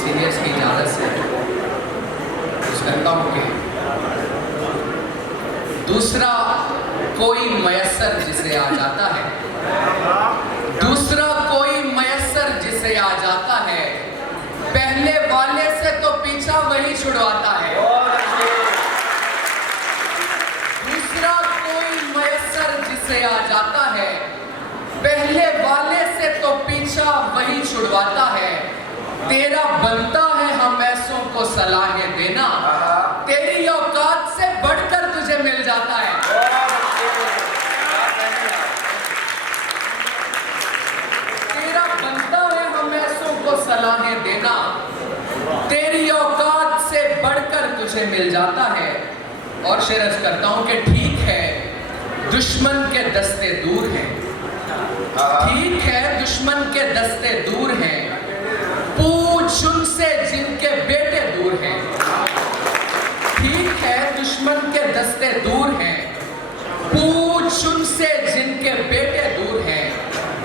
Seniors की इजाज़त से कुछ करता हूँ कि दूसरा कोई मयस्सर जिसे आ जाता है, दूसरा कोई मयस्सर जिसे आ जाता है, पहले वाले से तो पीछा वही छुड़वाता है। दूसरा कोई मयस्सर जिसे आ जाता है, पहले वाले से तो पीछा वही छुड़वाता है। तेरा बनता है हम ऐसों को सलाहें देना, तेरी औकात से बढ़कर तुझे मिल जाता है। तेरा बनता है हम ऐसों को सलाहें देना, तेरी औकात से बढ़कर तुझे मिल जाता है। और शेर अर्ज करता हूं कि ठीक है दुश्मन के दस्ते दूर हैं, ठीक है दुश्मन के दस्ते दूर हैं, पूछ उनसे जिनके बेटे दूर हैं। ठीक है दुश्मन के दस्ते दूर हैं, पूछ उनसे जिनके बेटे दूर हैं।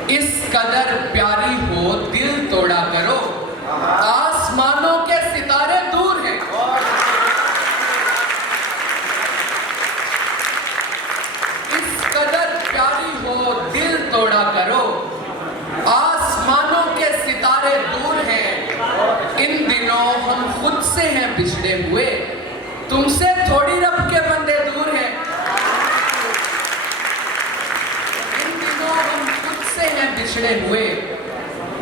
इस कदर प्यारी हो दिल तोड़ा करो, आसमानों के सितारे दूर हैं। इस कदर प्यारी हो दिल तोड़ा करो, आसमानों के सितारे दूर हैं। इन दिनों हम खुद से हैं बिछड़े हुए, तुमसे थोड़ी रब के बंदे दूर हैं। इन दिनों हम खुद से हैं बिछड़े हुए,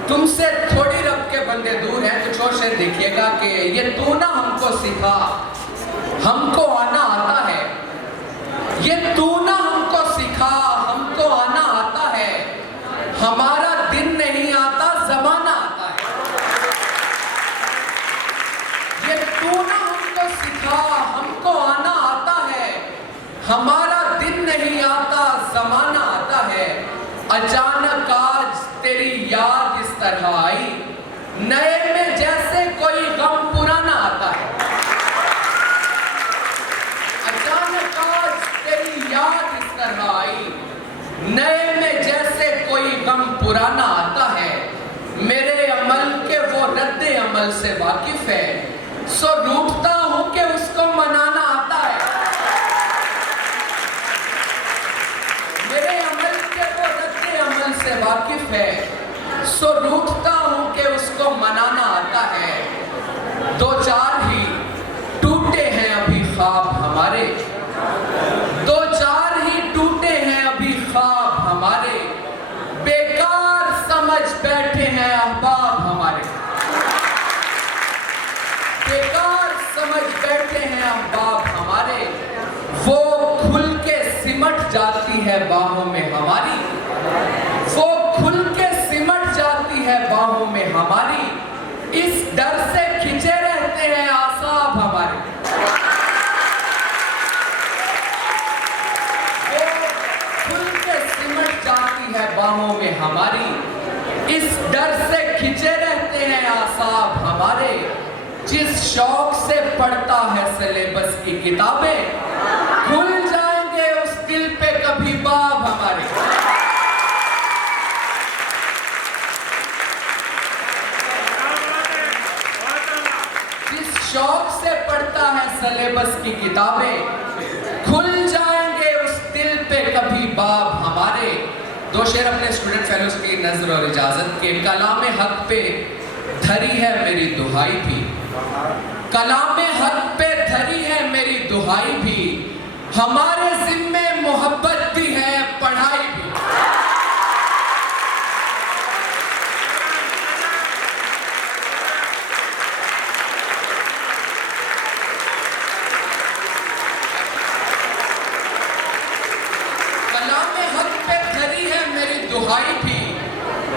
तुमसे थोड़ी रब के बंदे दूर हैं। कुछ और शेर देखिएगा कि ये तू ना हमको सिखा, हमको आना आता है। ये तू ना हमको सिखा, हमको आना आता है। हमारा दिन नहीं आता जमाना आता है। ये तू ना हमको सिखा, हमको आना आता है। हमारा दिन नहीं आता जमाना आता है। अचानक आज तेरी याद इस तरह आई, नए में जैसे कोई गम पुराना आता है। अचानक आज तेरी याद इस तरह आई, नए में जैसे कोई गम पुराना आता है। मेरे अमल के वो रद्दे अमल से वाकिफ है, सो रूठता हूं कि उसको मनाना आता है। मेरे अमल के वो रद्दे अमल से वाकिफ है, सो रूठता हूं कि उसको मनाना आता है। दो चार ही टूटे हैं अभी ख्वाब हमारे, दो चार ही टूटे हैं अभी ख्वाब हमारे। बेकार समझ बैठे हैं अहबाब हमारे, बेकार समझ बैठे हैं अहबाब हमारे। वो खुल के सिमट जाती है बाहों में हमारी, वो खुल के सिमट जाती है बाहों में हमारी। इस डर से खिंचे रहते हैं आसाब हमारे। वो खुल के सिमट जाती है बाहों में हमारी, इस डर से खिंचे रहते हैं आसाब हमारे। जिस शौक से पढ़ता है सिलेबस की किताबें, खुल जाएंगे उस दिल पे कभी बाब हमारे। जिस शौक से पढ़ता है सिलेबस की किताबें, खुल जाएंगे उस दिल पे कभी बाब हमारे। दो शेर अपने स्टूडेंट फेलोज की नजर और इजाजत के। कलामे हक पे धरी है मेरी दुहाई भी, कलामे हक पे धरी है मेरी दुहाई भी। हमारे जिम्मे मोहब्बत भी है पढ़ाई भी। कलामे हक पे धरी है मेरी दुहाई भी,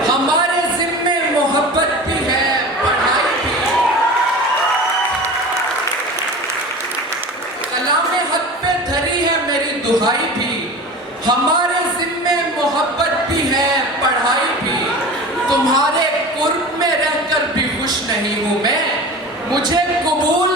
हमारे जिम्मे मोहब्बत भी है पढ़ाई भी। कलामे हक पे धरी है मेरी दुहाई भी, हमारे जिम्मे मोहब्बत भी है पढ़ाई भी। तुम्हारे कुर्ब में रहकर भी खुश नहीं हूं मैं, मुझे कबूल